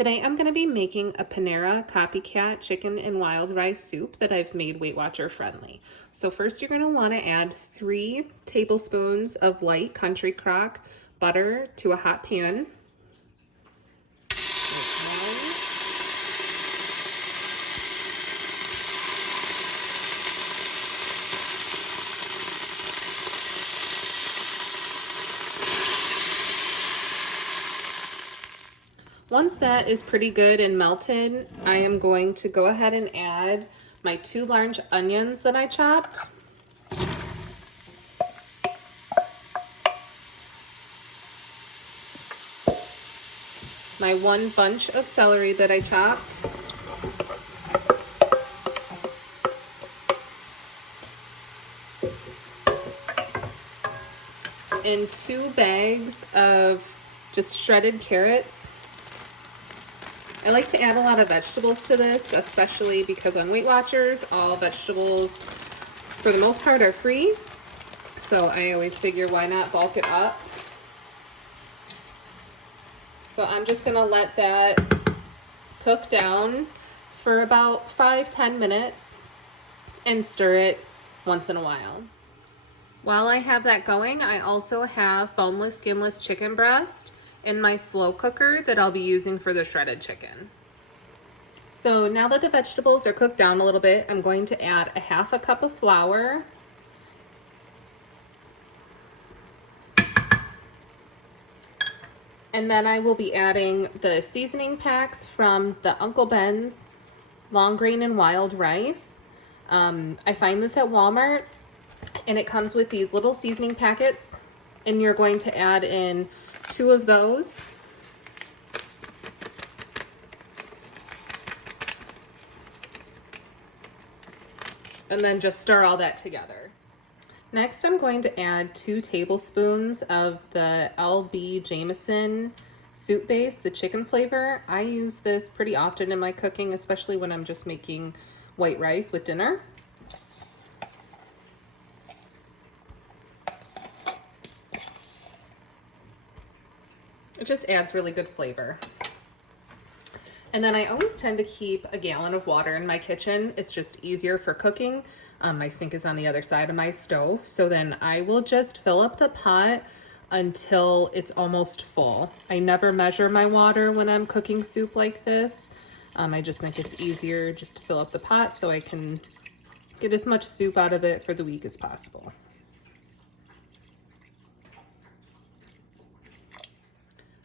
Today I'm going to be making a Panera Copycat chicken and wild rice soup that I've made Weight Watcher friendly. So first you're going to want to add 3 tablespoons of light country crock butter to a hot pan. Once that is pretty good and melted, I am going to go ahead and add my 2 large onions that I chopped. My 1 bunch of celery that I chopped. And 2 bags of just shredded carrots. I like to add a lot of vegetables to this, especially because on Weight Watchers, all vegetables, for the most part, are free. So I always figure, why not bulk it up? So I'm just gonna let that cook down for about 5-10 minutes and stir it once in a while. While I have that going, I also have boneless, skinless chicken breast in my slow cooker that I'll be using for the shredded chicken. So now that the vegetables are cooked down a little bit, I'm going to add a 1/2 cup of flour, and then I will be adding the seasoning packs from the Uncle Ben's long grain and wild rice. I find this at Walmart, and it comes with these little seasoning packets, and you're going to add in 2 of those. And then just stir all that together. Next, I'm going to add 2 tablespoons of the LB Jamison soup base, the chicken flavor. I use this pretty often in my cooking, especially when I'm just making white rice with dinner. It just adds really good flavor. And then I always tend to keep a gallon of water in my kitchen. It's just easier for cooking. My sink is on the other side of my stove. So then I will just fill up the pot until it's almost full. I never measure my water when I'm cooking soup like this. I just think it's easier just to fill up the pot so I can get as much soup out of it for the week as possible.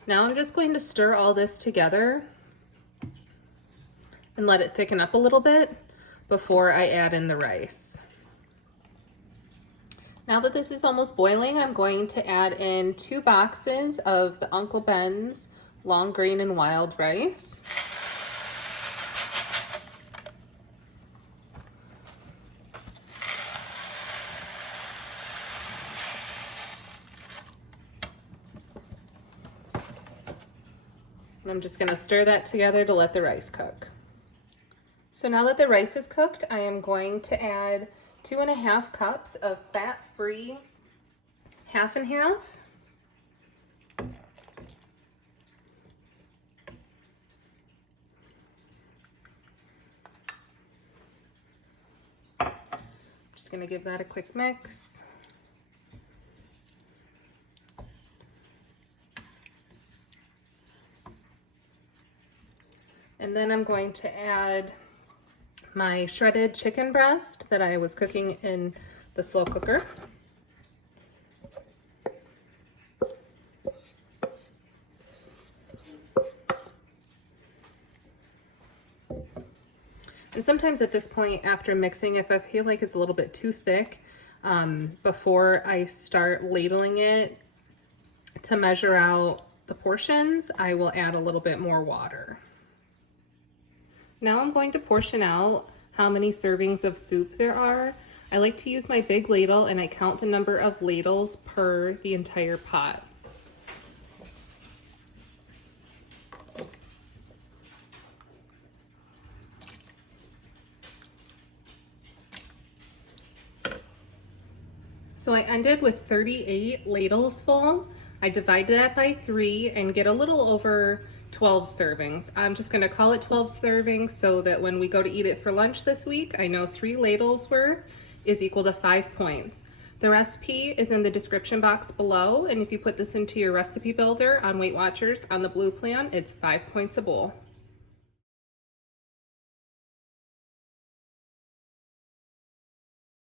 Now I'm just going to stir all this together and let it thicken up a little bit before I add in the rice. Now that this is almost boiling, I'm going to add in 2 boxes of the Uncle Ben's long grain and wild rice. And I'm just gonna stir that together to let the rice cook. So now that the rice is cooked, I am going to add 2.5 cups of fat-free half and half. Just gonna give that a quick mix. And then I'm going to add my shredded chicken breast that I was cooking in the slow cooker. And sometimes at this point, after mixing, if I feel like it's a little bit too thick, before I start ladling it to measure out the portions, I will add a little bit more water. Now I'm going to portion out how many servings of soup there are. I like to use my big ladle, and I count the number of ladles per the entire pot. So I ended with 38 ladles full. I divide that by 3 and get a little over 12 servings. I'm just gonna call it 12 servings so that when we go to eat it for lunch this week, I know 3 ladles worth is equal to 5 points. The recipe is in the description box below, and if you put this into your recipe builder on Weight Watchers on the blue plan, it's 5 points a bowl.